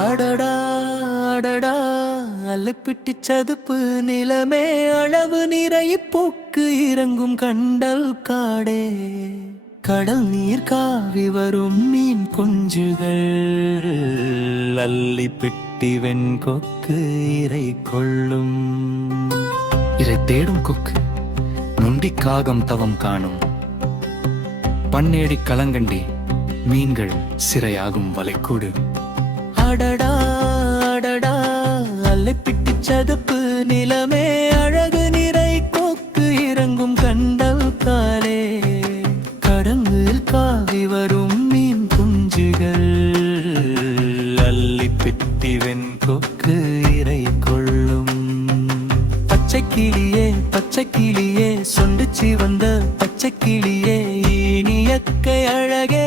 அடடா அடடா அலைப்பிட்டி சதுப்பு நிலமே அளவு நிறைய போக்கு இறங்கும் கண்டல் காடே கடல் நீர் காவி வரும் மீன் குஞ்சுகள் அல்லிப்பிட்டி வெண்கொக்கு இறை கொள்ளும் இறை தேடும் கொக்கு நொண்டி காகம் தவம் காணும் பன்னேடி கலங்கண்டி மீன்கள் சிறையாகும் வலைக்கூடு அடடா அடடா அலைப்பிட்டி சதுப்பு நிலமே அழகு நிறை கொக்கு இறங்கும் கண்டல் காலே கடங்கில் காவி வரும் மீன் குஞ்சுகள் அல்லிப்பிட்டி வெண்கொக்கு இறை கொள்ளும் பச்சை கிளியே சொண்டு சிவந்த பச்சை கிளியே இனியக்கை அழகே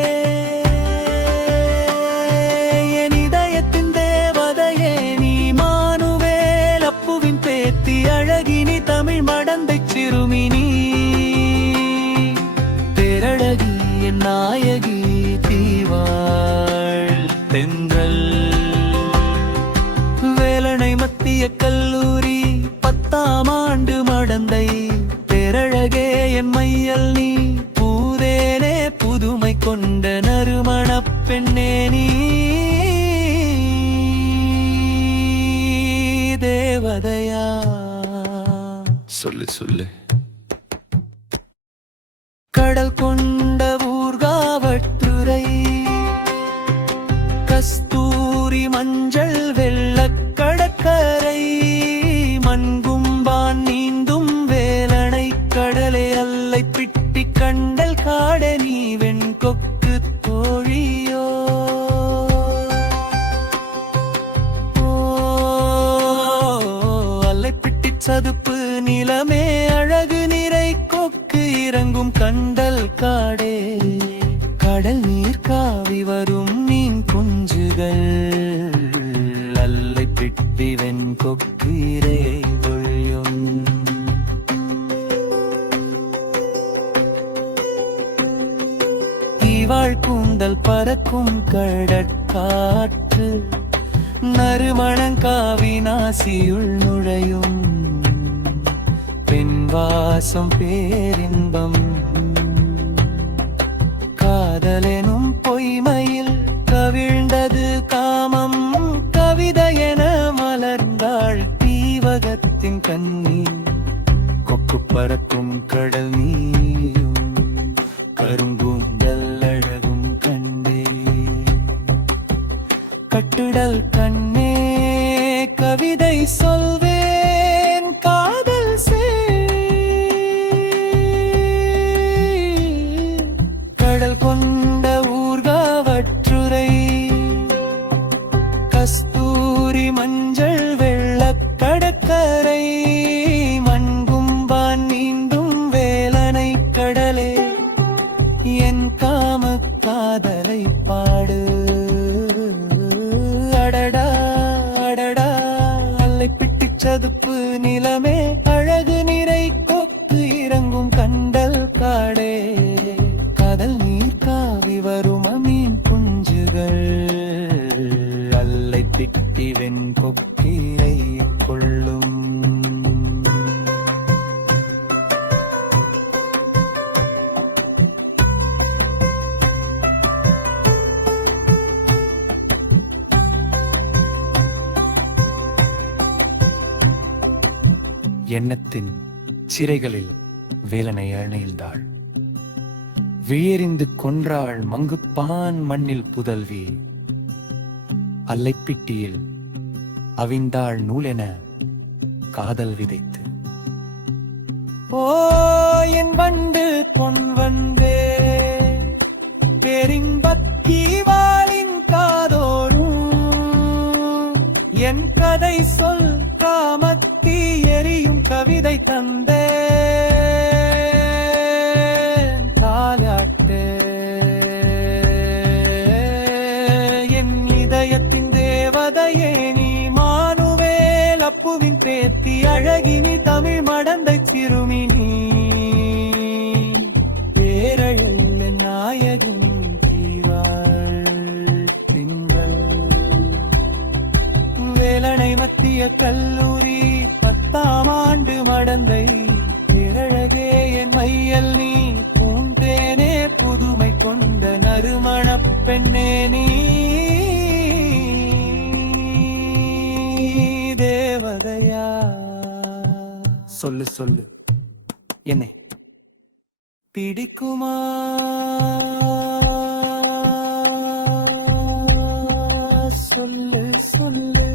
அழகினி தமிழ் மடந்தை சிறுமினி பேரழகி என் நாயகி தீவாள் தென்றல் வேலணை மத்திய கல்லூரி 10ஆம் ஆண்டு மடந்தை பேரழகே என் மையல் நீ பூதேனே புதுமை கொண்ட நறுமணப் பெண்ணே நீ தேவதையா சொல்லு கடல் கொண்ட ஊர்காவற்றுறை கஸ்தூரி மஞ்சள் வெள்ளக் கடற்கரை மண்கும்பான் நீந்தும் வேலணை கடலே அல்லைப்பிட்டி கண்டல் காடே நீ வெண்கொக்கு தோழியோ அல்லைப்பிட்டி சதுப்பு நிலமே அழகு நிறை கொக்கு இறங்கும் கண்டல் காடே கடல் நீர் காவி வரும் மீன் குஞ்சுகள் அல்லைப்பிட்டி வெண்கொக்கு இறை கொள்ளும் தீவாள் கூந்தல் பறக்கும் கடற்காற்று நறுமணங்காவி நாசியுள் நுழையும் பெண் வாசம் பேரின்பம் காதலெனும் பொய்மையில் கவிழ்ந்தது காமம் கவிதையென மலர்ந்தாள் தீவகத்தின் கண்ணீர் கொக்கு பறக்கும் கடல் நீயும் கருங்கூந்தல் அழகும் கண்டே கட்டுடல் கண்ணே கவிதை சொல்வேன் காதல் கடல் கொண்ட ஊர்காவற்றுறை கஸ்தூரி மஞ்சள் வெள்ளக் கடற்கரை மண்கும்பான் நீந்தும் வேலணை கடலே என் காம காதலை பாடு அடடா அடடா அல்லைப்பிட்டி சதுப்பு நிலமே அழகு நிறை கொக்கு இறங்கும் கண்டல் காடே கடல் நீர் காவி வரும் மீன் குஞ்சுகள் அல்லைப்பிட்டி வெண்கொக்கு இறை கொள்ளும் எண்ணத்தின் சிறைகளில் வேலனை அணைந்தாள் வியறிந்து கொன்றாள் மங்குப்பான் மண்ணில் புதல்வி அல்லைப்பிட்டியில் அவிந்தாள் நூலென காதல் விதைத்து ஓ என் வண்டு பொன் வந்தே பெரிம்பத்தி வாளின் காதோடும் என் கதை சொல் காமத்தி எரியும் கவிதை தந்தே தாலாட்டு என் இதயத்தின் தேவதையே நீ மானுவேல் அப்புவின் பேத்தி அழகினி தமிழ் மடந்தை சிறுமினி பேரழல் நாயகம் தீவாள் திங்கள் மத்திய கல்லூரி 10ஆம் ஆண்டு மடந்தை நிழழகே என் மையல் நீ பூந்தேனே புதுமை கொண்ட நறுமணப் பெண்ணே நீ தேவதையா சொல்லு சொல்லு என்னை பிடிக்குமா சொல்லு சொல்லு